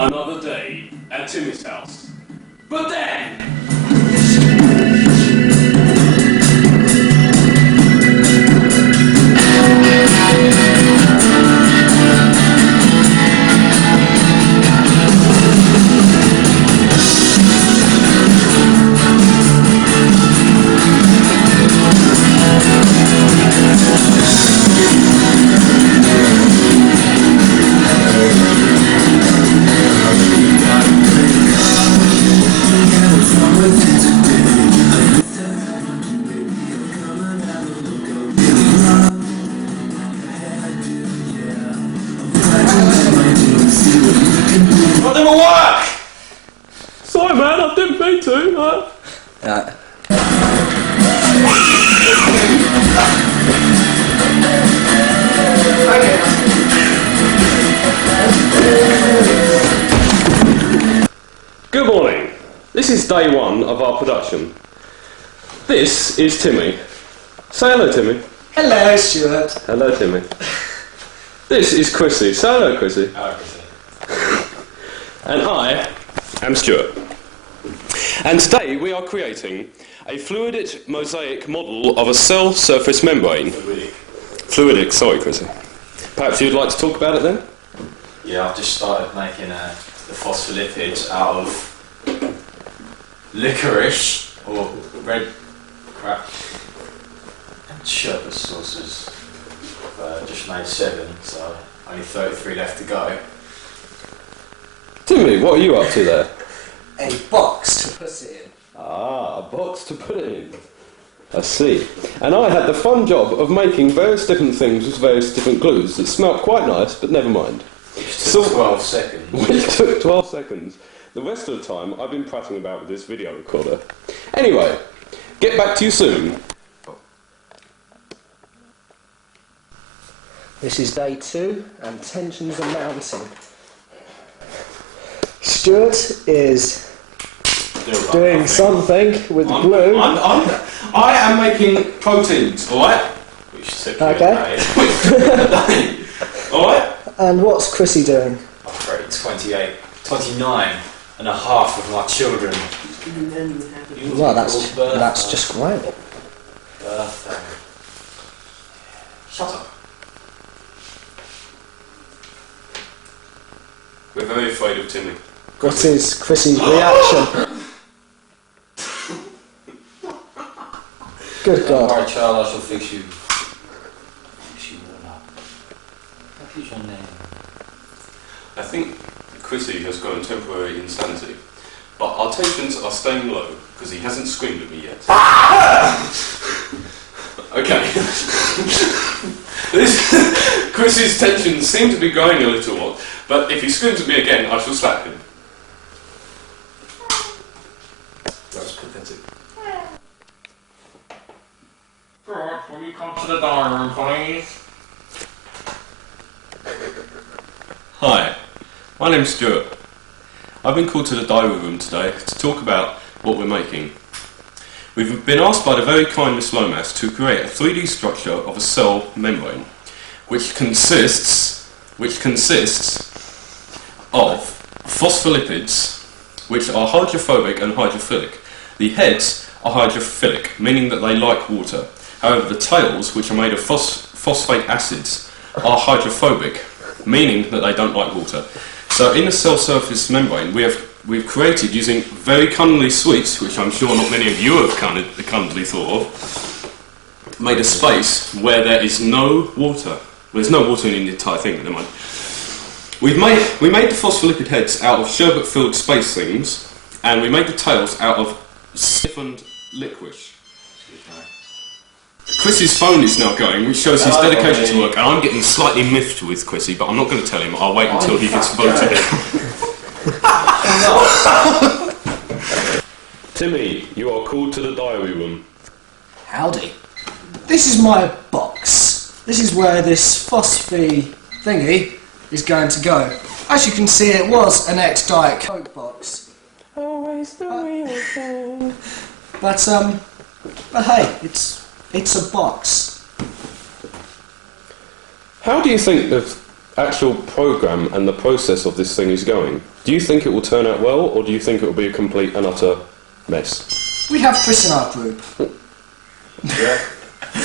Another day at Timmy's house. But then... That didn't work! Sorry man, I didn't mean to. Good morning. This is day one of our production. This is Timmy. Say hello, Timmy. Hello, Stuart. Hello, Timmy. This is Chrissy. Say hello, Chrissy. Hello, Chrissy. And I am Stuart. And today we are creating a fluidic mosaic model of a cell surface membrane. Fluidic, sorry, Chrissy. Perhaps you'd like to talk about it then? Yeah, I've just started making the phospholipids out of licorice or red crap and sherbet sauces. I've just made 7, so only 33 left to go. Timmy, what are you up to there? A box to put it in. Ah, a box to put it in. I see. And I had the fun job of making various different things with various different glues that smelt quite nice, but never mind. Which took 12 seconds. Which took 12 seconds. The rest of the time I've been prattling about with this video recorder. Anyway, get back to you soon. This is day 2 and tensions are mounting. Stuart is doing something with glue. I am making proteins, alright? Which took Okay. Alright? And what's Chrissy doing? I've created 29 and a half of my children. Well, that's just great. Birthday. Shut up. We're very afraid of Timmy. What is Chrissy's reaction? Good Don't God. worry, child, I shall fix you. Fix you all up. What is your name? I think Chrissy has got temporary insanity, but our tensions are staying low because he hasn't screamed at me yet. Okay. Chrissy's tensions seem to be growing a little, but if he screams at me again, I shall slap him. That's pathetic. George, will you come to the dining room, please? Hi, my name's Stuart. I've been called to the diary room today to talk about what we're making. We've been asked by the very kind Miss Lomas to create a 3D structure of a cell membrane, which consists of phospholipids, which are hydrophobic and hydrophilic. The heads are hydrophilic, meaning that they like water. However, the tails, which are made of phosphate acids, are hydrophobic, meaning that they don't like water. So in the cell surface membrane, we've created, using very cunningly sweets, which I'm sure not many of you have cunningly thought of, made a space where there is no water. There's no water in the entire thing, never mind. We made the phospholipid heads out of sherbet-filled space things, and we made the tails out of stiffened licorice. Chrissy's phone is now going, which shows his dedication to work, and I'm getting slightly miffed with Chrissy, but I'm not going to tell him. I'll wait until he gets voted in. Timmy, you are called to the diary room. Howdy. This is my box. This is where this phosphine thingy is going to go. As you can see, it was an ex-Diet Coke box. Always the real thing. But hey, it's a box. How do you think that actual program and the process of this thing is going? Do you think it will turn out well, or do you think it will be a complete and utter mess? We have Chris in our group. Yeah.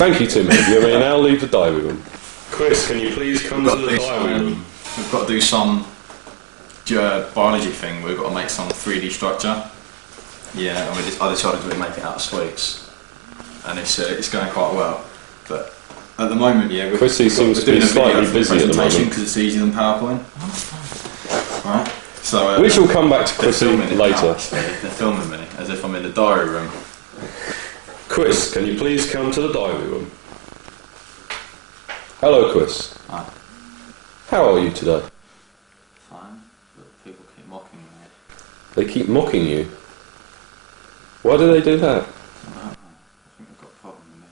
Thank you, Timmy. You may now leave the diary room. Chris, can you please come to the This, diary room? we've got to do some biology thing. We've got to make some 3D structure. Yeah, and I decided to make it out of sweets, and it's going quite well. But at the moment, yeah, Chrissy seems to be slightly busy at the moment. because it's easier than PowerPoint. Right. So We shall come back to they're Chrissy filming it now, later. actually. They're filming me as if I'm in the diary room. Chris, can you please come to the diary room? Hello, Chris. Hi. How are you today? Fine, but people keep mocking me. They keep mocking you. Why do they do that? I think they've got a problem with me.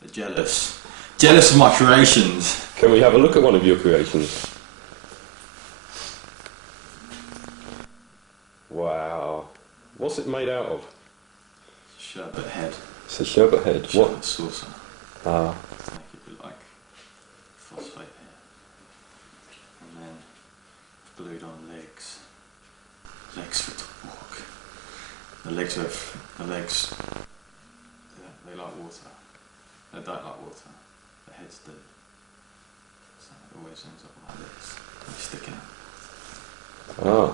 They're jealous. Jealous of my creations. Can we have a look at one of your creations? Wow. What's it made out of? Sherbet head. It's a sherbet head. What? Sherbet saucer. Ah. To make it look like phosphate here. And then glued on legs. Legs for to walk. The legs, they like water. They don't like water. The heads do. So it always ends up like this. They stick out. Ah.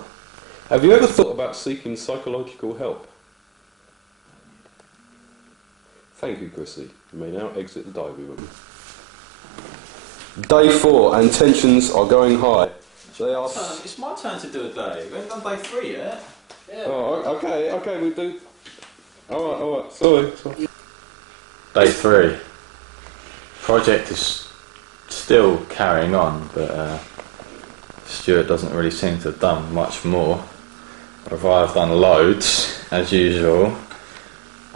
Have you ever thought about seeking psychological help? Thank you, Chrissy. You may now exit the diary room. Day 4, and tensions are going high. They are... It's my turn to do a day. We haven't done day 3 yet. Oh, okay, we do... Alright, sorry. Day 3. Project is still carrying on, but Stuart doesn't really seem to have done much more. I've done loads, as usual.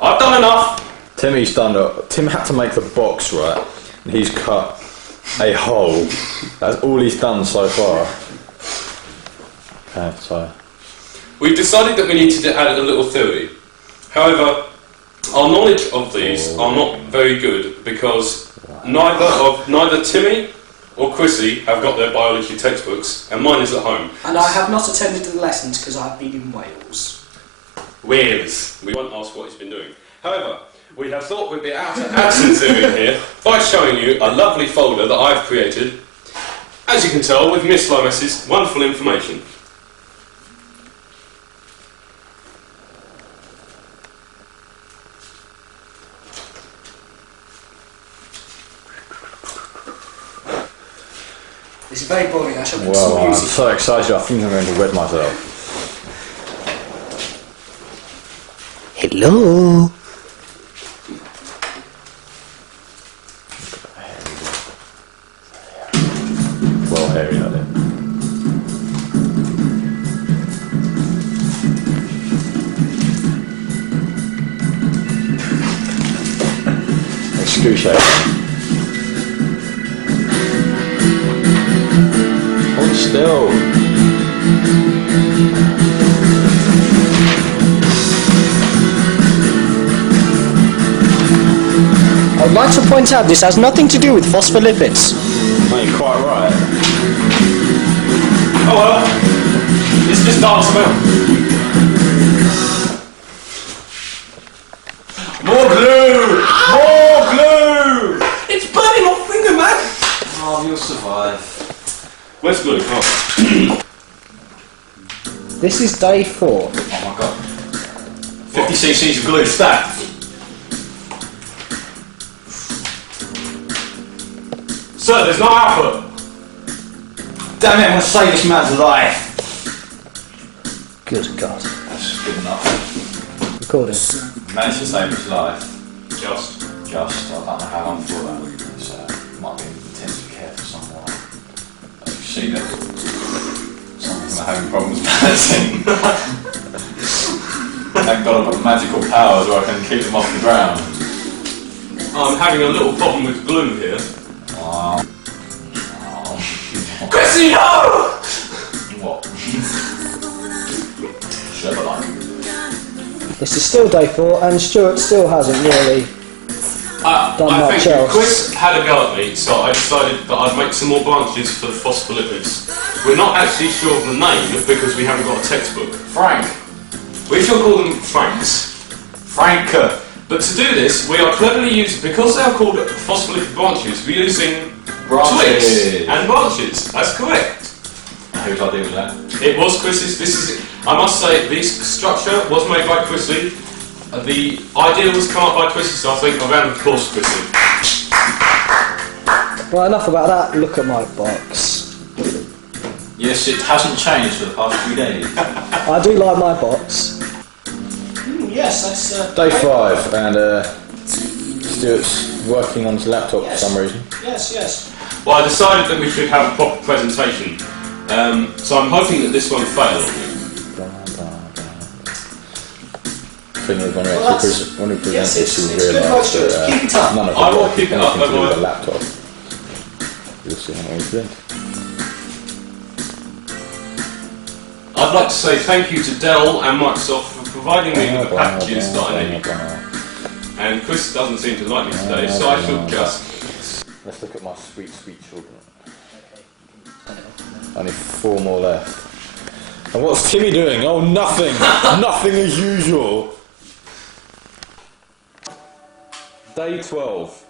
I've done enough! Tim had to make the box, right? And he's cut a hole. That's all he's done so far. Okay, so... We've decided that we need to add a little theory. However, our knowledge of these are not very good because neither Timmy or Chrissy have got their biology textbooks, and mine is at home. And I have not attended the lessons because I've been in Wales. Wales. We won't ask what he's been doing. However, we have thought we'd be able to add some theory here by showing you a lovely folder that I've created, as you can tell, with Miss Lomas's wonderful information. It's very boring. I shall put Well, some I'm music. so excited, I think I'm going to wet myself. Hello. Well hairy, that is. Excruciating. Hold still. I would like to point out this has nothing to do with phospholipids. No, you're quite right. Oh well, it's just dance about. More glue! More glue! It's burning my finger, man. Oh, you'll survive. Where's glue? Oh. This is day 4. Oh my god. 50 cc's of glue stacked. Sir, there's no output. Damn it, I'm going to save this man's life. Good God. That's good enough. Recording. Managed to save his life. Just. I don't know how long for that. So, might be intensive care for someone. You see that some people are having problems balancing. Thank God I've got magical powers where I can keep them off the ground. I'm having a little problem with glue here. Oh. Chrissy, no! What? Sherbet line. This is still day 4, and Stuart still hasn't really. done I much think else. Chris had a go at me, so I decided that I'd make some more branches for the phospholipids. We're not actually sure of the name because we haven't got a textbook. Frank. We shall call them Franks. Franker. But to do this, we are cleverly using, because they are called phospholipid branches, we're using twigs and branches. That's correct. Whose idea was that? It was Chris's. This is, I must say, this structure was made by Chrisley. The idea was come up by Chrissy, so I think a round of applause for Chrissy. Well, enough about that. Look at my box. Yes, it hasn't changed for the past 3 days. I do like my box. Yes, that's... Day 5, and Stuart's working on his laptop for some reason. Yes. Well, I decided that we should have a proper presentation. So I'm hoping that this won't fail on me. I think when we Well, actually when we present yes, this, it's you'll good realise posture. that Keep it up. none of I it will will keep it up, anything to do don't with the worry. laptop. You'll see how we present. I'd like to say thank you to Dell and Microsoft for providing me with the packages that I need. And Chris doesn't seem to like me today, so I shall just... Let's look at my sweet, sweet children. Only 4 more left. And what's Timmy doing? Oh, nothing! Nothing as usual! Day 12.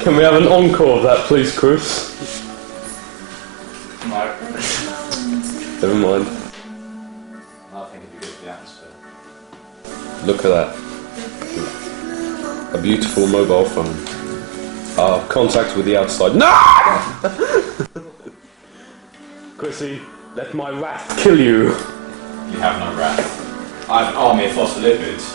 Can we have an encore of that, please, Chris? No. Never mind. I think it'd be good for the atmosphere. Look at that. A beautiful mobile phone. Contact with the outside. No! Chrissy, let my wrath kill you. You have no wrath. I have an army of phospholipids.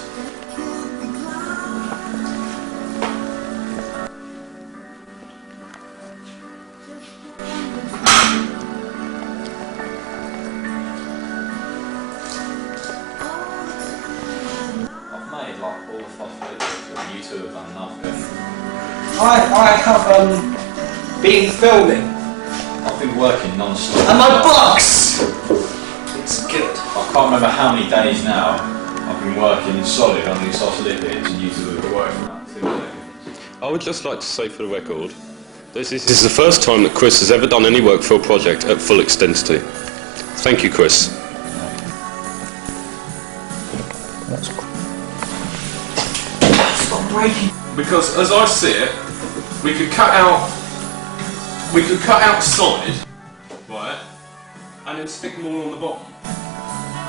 I've made like all the phospholipids, but you two have done nothing. I have been filming. I've been working non-stop. And my box! It's good. I can't remember how many days now I've been working solid on these phospholipids, and you two have been working on that too. I would just like to say for the record, this is the first time that Chris has ever done any work for a project at full extensity. Thank you, Chris. Stop breaking. Because as I see it, we could cut outside, right, and then stick them all on the bottom,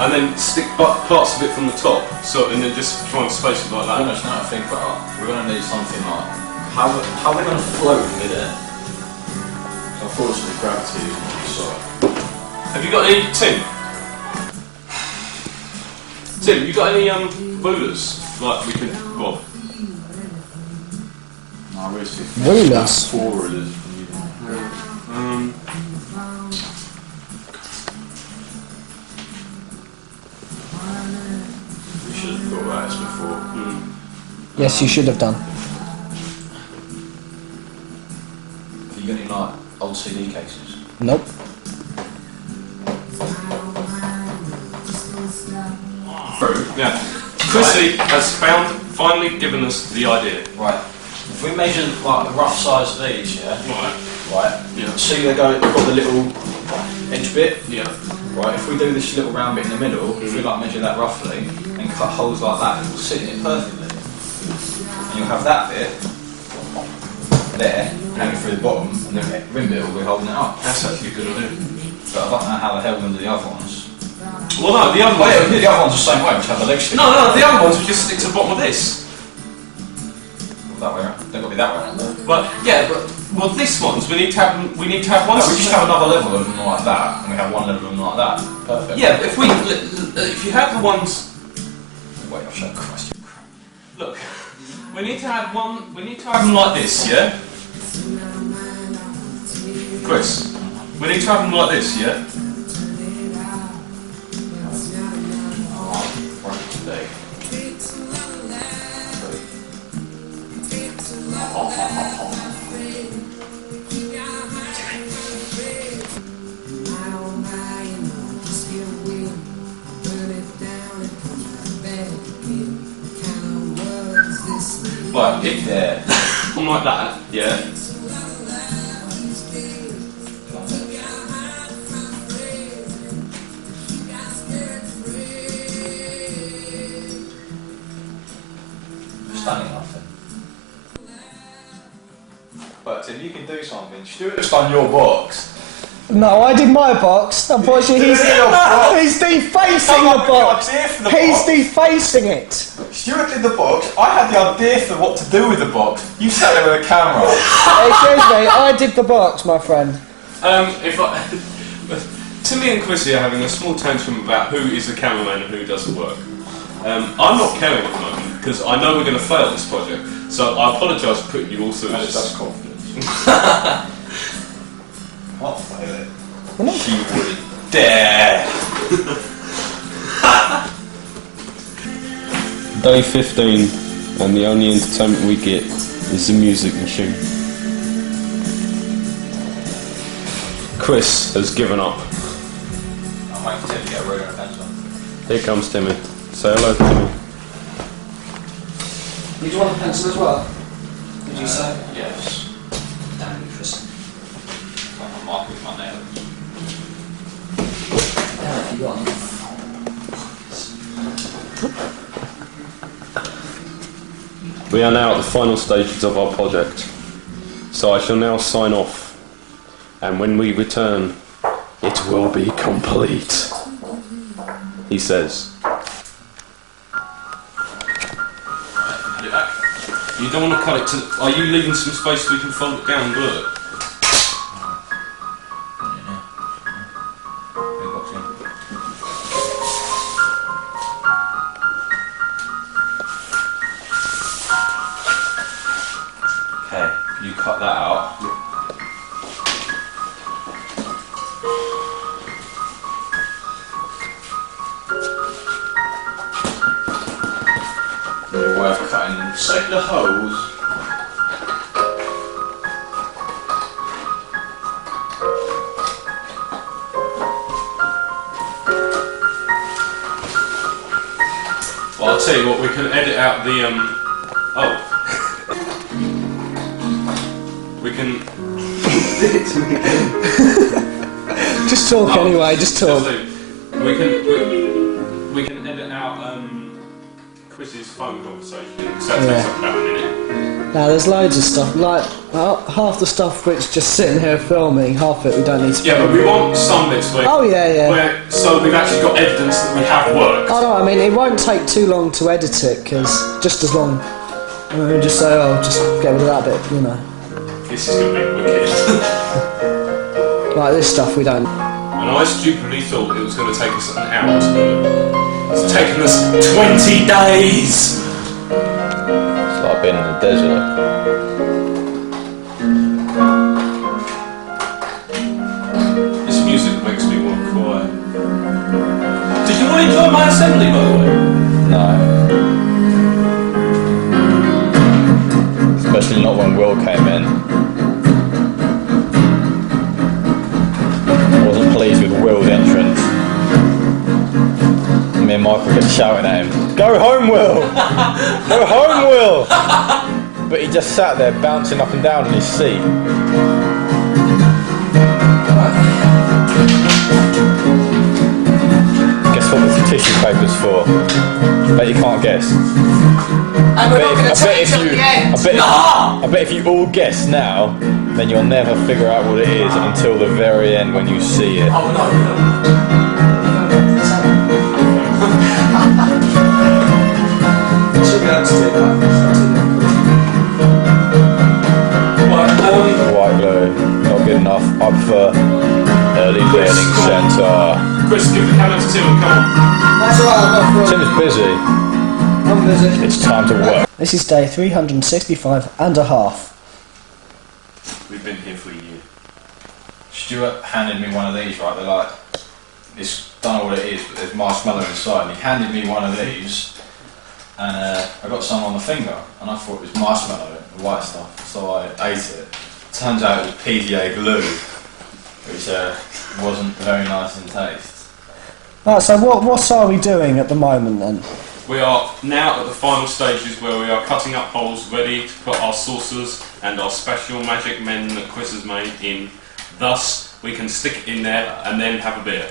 and then stick parts of it from the top, so and then just try and space it like How that. much now to think about? We're going to need something like how are we going to float in midair? So unfortunately, gravity is on the side. Have you got any Tim? Tim, you got any rulers? Like we could, well, No, we're just Rulers? 4 rulers. We should have thought about this before. Yes, you should have done. Have you got any like old CD cases? Nope. True. Yeah. Chrissy has finally given us the idea. Right. If we measure like the rough size of these, yeah. Right. Right. Yeah. See, they've got the little edge bit. Yeah. Right. If we do this little round bit in the middle, if we like measure that roughly and cut holes like that, it will sit in it perfectly. And you'll have that bit there hanging through the bottom, and the rim bit will be holding it up. That's actually a good idea. But I don't know how the hell we're going to do the other ones. Well, no, the other Oh yeah, ones. the other ones the same way, which have the legs stick. No, the other ones we just stick to the bottom of this. That way around. They've got to be that way around though. But yeah, well, this ones we need to have. We need to have one. No, we just have another level of them like that, and we have one level of them like that. Perfect. Yeah, but if you have the ones. Wait, I'll show Christ. Look, we need to have one. We need to have them like this, yeah. Chris, we need to have them like this, yeah. Like, if Yeah. I'm like that, yeah. Stunning nothing. But Tim, you can do something. Stuart's done your box. No, I did my box. Unfortunately, he's defacing the box. He's defacing it. Stuart did the box. I had the idea for what to do with the box. You sat there with a camera. Excuse me, I did the box, my friend. If I, Timmy and Chrissy are having a small tantrum about who is the cameraman and who does the work. I'm not caring at the moment because I know we're going to fail this project. So I apologise for putting you all through this. That's confidence. Can't fail it. She wouldn't dare. Day 15, and the only entertainment we get is the music machine. Chris has given up. I'm waiting for Tim to get a ruler and a pencil. Here comes Timmy. Say hello, Timmy. Did you want a pencil as well? Did you say? Yes. Damn you, Chris. I'm marking my nails. How have you got? We are now at the final stages of our project, so I shall now sign off, and when we return, it will be complete, he says. You don't want to cut it to... Are you leaving some space so we can fold it down and glue it? Okay, you cut that out. Worth cutting circular holes. Well, I'll tell you what, we can edit out the, oh. We can... Just talk anyway, just talk. We can edit out, Chris's phone conversation, because that takes up about a minute. Now there's loads of stuff, like half the stuff which just sitting here filming, half of it we don't need to Yeah, but we want some bits where... Oh yeah. Where, so we've actually got evidence that we have worked. Oh no, I mean it won't take too long to edit it, because just as long, just say, oh, just get rid of that bit, you know. This is going to be wicked. Like this stuff we don't. And I stupidly thought it was going to take us an hour to do it. It's taken us 20 days! It's like being in the desert. This music makes me want to cry. Did you want to enjoy my assembly, by the way? No. Especially not when Will came in. I wasn't pleased with Will's entrance. Me and Michael kept shouting at him, "Go home, Will! Go home, Will!" But he just sat there bouncing up and down in his seat. Guess what the tissue paper's for? Bet you can't guess. And we're not going to tell you till the end. I bet if you all guess now, then you'll never figure out what it is until the very end when you see it. Oh no. Should be able to do that. White glue, not good enough. I prefer early learning centre. Chris, give the camera to Tim and come on. That's alright, Tim is busy. I'm busy. It's time to work. This is day 365 and a half. We've been here for a year. Stuart handed me one of these, right? They're like, it's, don't know what it is, but there's marshmallow inside. And he handed me one of these, and I got some on the finger, and I thought it was marshmallow, the white stuff, so I ate it. Turns out it was PVA glue, which wasn't very nice in taste. Right, so what are we doing at the moment then? We are now at the final stages where we are cutting up holes ready to put our saucers and our special magic men that Chris has made in. Thus, we can stick it in there and then have a beer.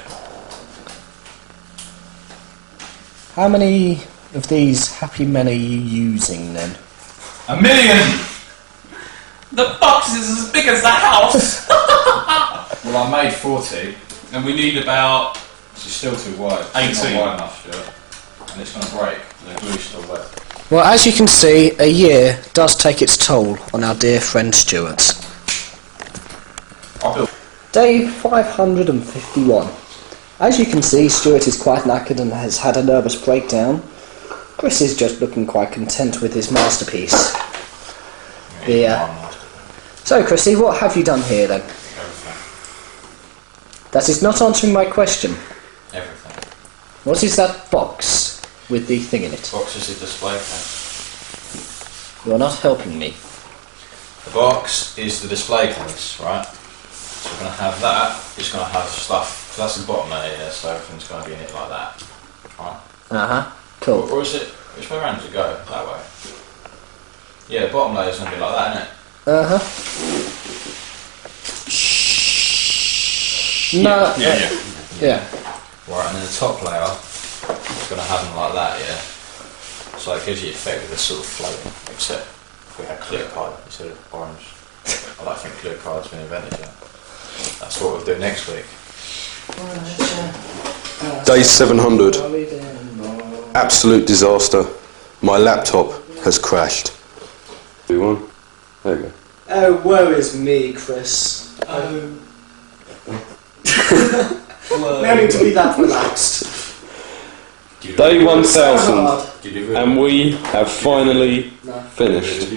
How many of these happy men are you using then? 1 million! The box is as big as the house! Well, I made 40. And we need about... It's still too wide. 18. It's not wide enough, Stuart. And it's going to break. The glue's still wet. Well, as you can see, a year does take its toll on our dear friend Stuart. I built. Day 551. As you can see, Stuart is quite knackered and has had a nervous breakdown. Chris is just looking quite content with his masterpiece. So, Chrissy, what have you done here then? Everything. That is not answering my question. Everything. What is that box with the thing in it? Box is a display case. You're not helping me. The box is the display case, right? So we're going to have that. It's going to have stuff. So that's the bottom layer, yeah, so everything's going to be in it like that. Right? Uh-huh. Cool. Or is it? Which way around does it go? That way. Yeah, the bottom layer's going to be like that, isn't it? Uh-huh. No. Yeah. Right, and then the top layer is going to have them like that, yeah? So it gives you the effect of this sort of floating, except if we had clear card instead of orange. I don't think clear card's been invented yet. That's what we'll do next week. Day 700. Absolute disaster. My laptop has crashed. There you go. Oh, woe is me, Chris. Oh. No need to be that relaxed. Day 1000. Hard. And we have finally finished.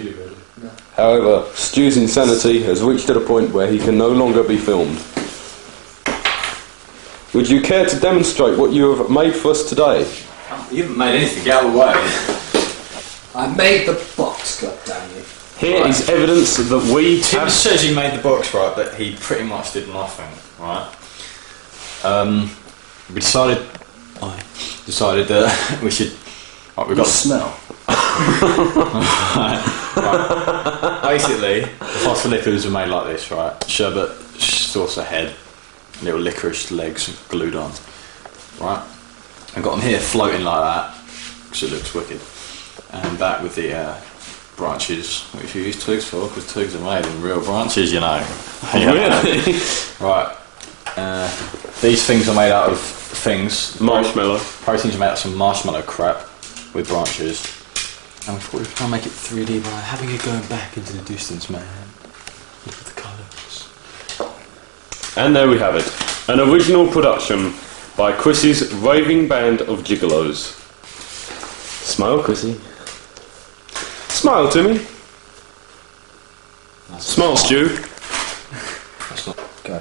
However, Stu's insanity has reached at a point where he can no longer be filmed. Would you care to demonstrate what you have made for us today? You haven't made anything, get out of the way. I made the box, goddammit. Here is evidence that we Tim have... says he made the box, right, but he pretty much did nothing, right? We decided that we should... Right, we've got smell. right. Basically, the phospholipids are made like this, right? Sherbet saucer head, little licorice legs glued on, right? I've got them here floating like that, because it looks wicked. And that with the branches, which you use twigs for, because twigs are made in real branches, you know. Really? Right. These things are made out of things. Marshmallow. Proteins are made out of some marshmallow crap with branches. And we thought we'd try and make it 3D by having it going back into the distance, man. Look at the colours. And there we have it. An original production by Chrissy's raving band of gigolos. Smile, Chrissy. Smile to me. Smile, Stu. That's not... Go.